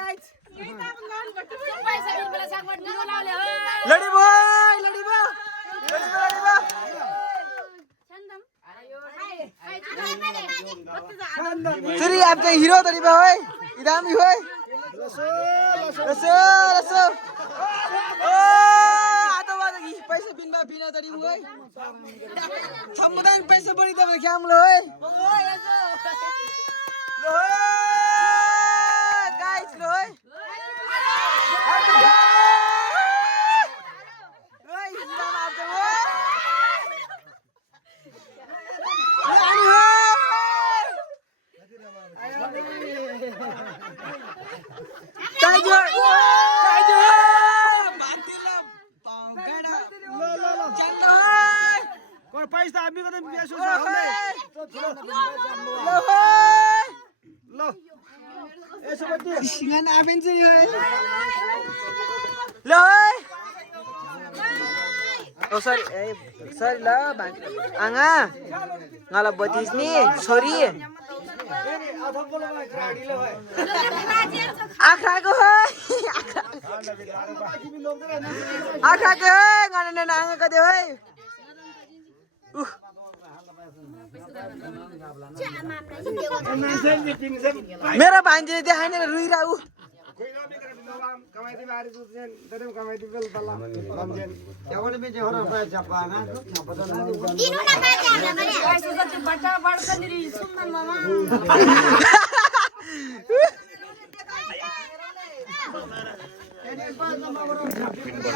Guys लडी boy लडी बो सुरी आमचे हिरो तरी बा होय इदामी होय रसो रसो ओ आतो बादगी पैसे बिनबा बिना तरी होय समुदाय पैसे बढी त क्यामलो होय लो गाइस लो होय ओइ इदाम आतो होय Kajo, kajo, matilah, pangkada, chalo, कोण पैसा आम्ही कदम बेसो सामने लो ऐसे बच्चे singan aben sih, loh, oh sorry lah, bang, anga, ngalah betis nih, sorry. आखा को है आखा को है गाने ने नांग का दे है मेरा भांजे दे है ने रुई राऊ कमाई बारी तुझे दरम कमाई बेल बल्ला समझेन एवढे मी जेवण पाय छापा ना दिनु ना पाय जाना मरे पैसा जति बटा बडकनिरी सुमन मामा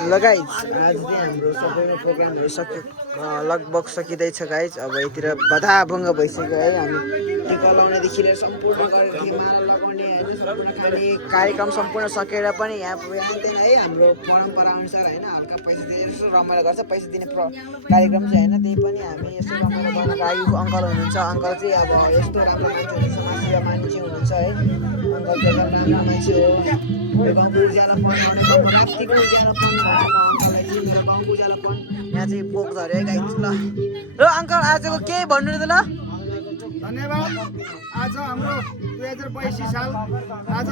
ल गाइस आज चाहिँ हाम्रो सबैको प्रोग्रामहरु सक्यो लगभग सकिँदैछ गाइस अब यतिर बधाभङ्ग भइसक्यो है हामी टिका लाउनेदेखि लिएर सम्पूर्ण गरेर माला लगाउने हैन सम्पूर्ण खाने कार्यक्रम सम्पूर्ण सकेर पनि यहाँ पुग्दैन है हाम्रो परम्परा अनुसार हैन हल्का पैसा दिएर यसो रमाइलो गर्छ पैसा दिने कार्यक्रम चाहिँ हैन त्यही पनि हामी यसो रमाइलो गर्न लागि अङ्कल हुनुहुन्छ अङ्कल चाहिँ अब यस्तो राम्रो मान्छे हुनुहुन्छ समाजसेवा मान्छे हुनुहुन्छ है अङ्कल चाहिँ राम्रो मान्छे हो यो गाउँको उज्यालोपन गर्ने गाउँको राप्तीको उज्यालोपन अङ्कललाई चाहिँ मेरो गाउँको उज्यालोपन यहाँ चाहिँ बोक्छ अरे है गाइस ल र अङ्कल आजको के भन्नु त ल धन्यवाद आज हाम्रो 2082 साल आज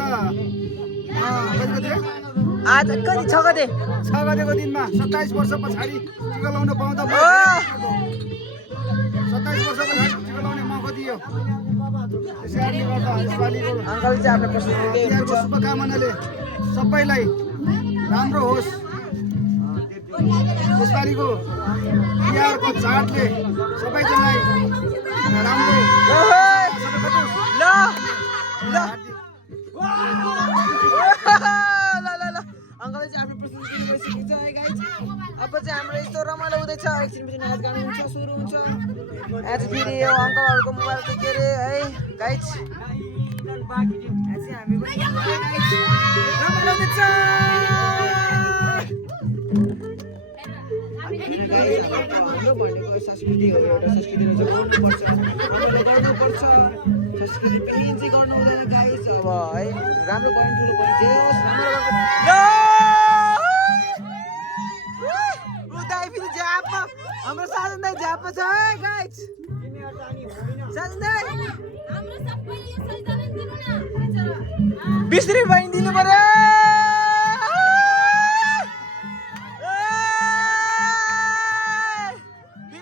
आज कति 6 गते 6 गतेको दिनमा 27 वर्ष पछाडी टिका लाउन पाउँदा 27 वर्ष पछाडी टिका लाउने मौका दियो त्यसैले गर्दा यसपालिको अङ्कल चाहिँ आफ्नो प्रस्तुति तिहारको शुभकामनाले सबैलाई राम्रो होस् यसपालिको तिहारको चाडले सबैजनालाई राम्रो ल ल अङ्कल चाहिँ आफ्नो प्रस्तुति गरिसकेको छ है गाइस अब चाहिँ हाम्रो यस्तो रमाइलो हुँदैछ एकछिनपछि नाच गान हुन्छ सुरु हुन्छ आज फेरि यो अङ्कलहरूको मोबाइल चाहिँ के अरे है गाइस आज चाहिँ हामी पनि रमाइलो हुँदैछ हाम्रो भनेको संस्कृति हो एउटा संस्कृतिलाई चाहिँ गर्नुपर्छ हामीले गर्नुपर्छ संस्कृति पेहिन चाहिँ गर्नु हुँदैन गाइस अब है राम्रो गर्ने ठुलो पनि जे होस् राम्रो गर्नु उदाइ फेरि झ्यापमा हाम्रो साजन दाइ झ्यापमा छ है गाइस साजन दाइ हाम्रो सबैले यो सजिदाले दिनु न 20 रुपैयाँ दिनु पर्यो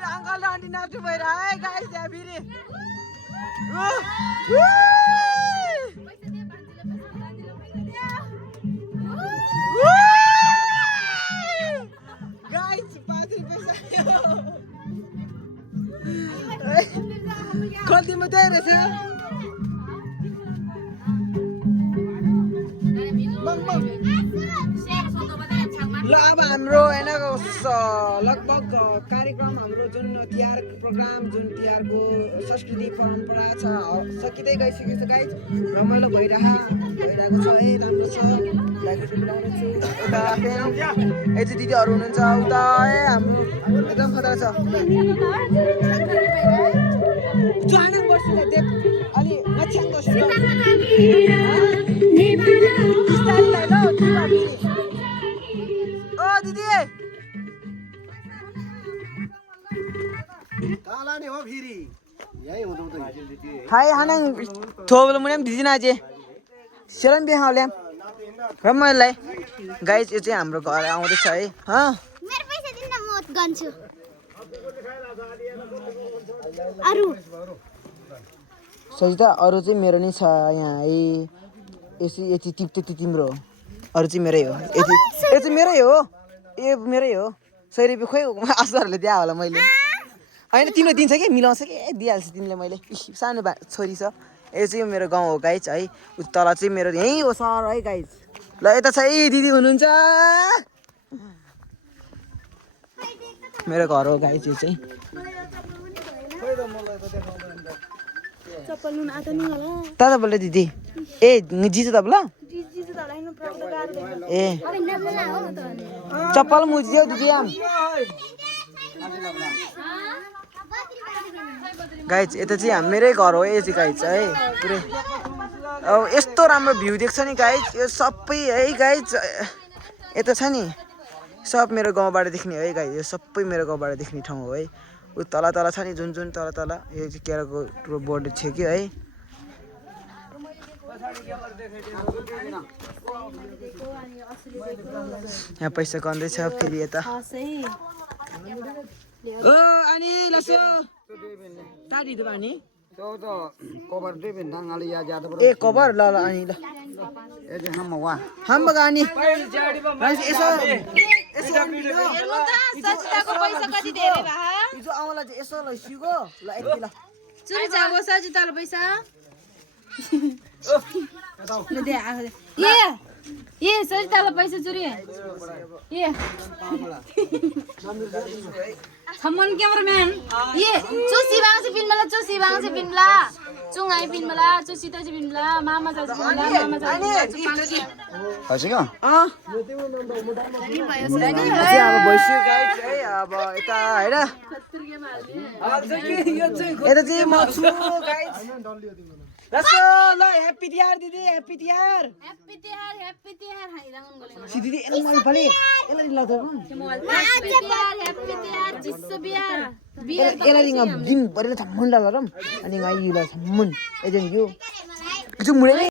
अङ्कल र आन्टी नाच्नु भएर है गाइस त्यहाँ फेरि गाइस 5 रुपैयाँ कति मात्रै रहेछ ल अब हाम्रो होइन लगभग कार्यक्रम हाम्रो जुन तिहार प्रोग्राम जुन तिहारको संस्कृति परम्परा छ सकिँदै गइसकेको छ गाइस रमाइलो भइरहेको छ है राम्रो छ लाइक मिलाउँदैछु उता फेरि यति दिदीहरू हुनुहुन्छ उता है हाम्रो एकदम खतरा छ जानु पर्छ अलि मछ्याङ गर्छु ओ दिदी कालाने हो फेरि यही हुँदै हाय हानङ थोबल मुनेम दिदिना जे सेलन बिहाउल्याम र मलाई गाइज यो चाहिँ हाम्रो घर आउँदैछ है मेरो पैसा दिन न म गन्छु अरु सजिता अरू चाहिँ मेरो नै छ यहाँ है यति त्यति तिम्रो हो अरू चाहिँ मेरै हो यति यो चाहिँ मेरै हो ए मेरै हो 100 रुपियाँ खोइ आसुहरूले दिए होला मैले होइन तिमीले दिन्छ कि मिलाउँछ कि दिइहाल्छ तिमीले मैले सानो छोरी छ यो चाहिँ मेरो गाउँ हो गाइज है तल चाहिँ मेरो यहीँ हो सहर है गाइज ल यता छ है दिदी हुनुहुन्छ मेरो घर हो गाइज यो चाहिँ दादा बोल्दै दिदी ए जिजु त बोला ए चप्पल मुझियो दिदी आम गाइज यता चाहिँ मेरै घर हो यो चाहिँ गाइज है पुरै अब यस्तो राम्रो भ्यू देख्छ नि गाइज यो सबै है गाइज यता छ नि सब मेरो गाउँबाट देख्ने है गाइज यो सबै मेरो गाउँबाट देख्ने ठाउँ हो है उ तल तल छ नि जुन तल तल यो चाहिँ केराको बोर्ड छ कि है यहाँ पैसा गन्दैछ फेरि यता ओ अनि लसो ताडी दो पानी तो कवर दे बिन थांगाले या जात ए कभर ल ल अनि ल ए जे हम वा हम बगानी यसो सजिताको पैसा कति धेरै भा हिजो आउला चाहिँ यसो ल सिगो ल यति ल चुरी जागो सजिताको पैसा ल दे ये सजिताको पैसा चुरी ये Someone cameraman. Ye, cuci bang si pinbala, cuci bang si pinbala. Cungai pinbala, cuci taji pinbala. Mama taji pinbala, mama taji pinbala. हसिका चाहिँ अब भइसक्यो गाइज है अब यता हैन यता चाहिँ म छु गाइज लसो ल ह्यापी तिहार दिदी happy Tihar Happy tiar, hai rangun goleng. सी दिदी एला मैले पनि एला नि लाउँदा Happy tiar, चिस्सो बिहार. एला रिङ दिन भरि थाम्मुन लालरम अनि गाइ युला थाम्मुन एजन यो मुडे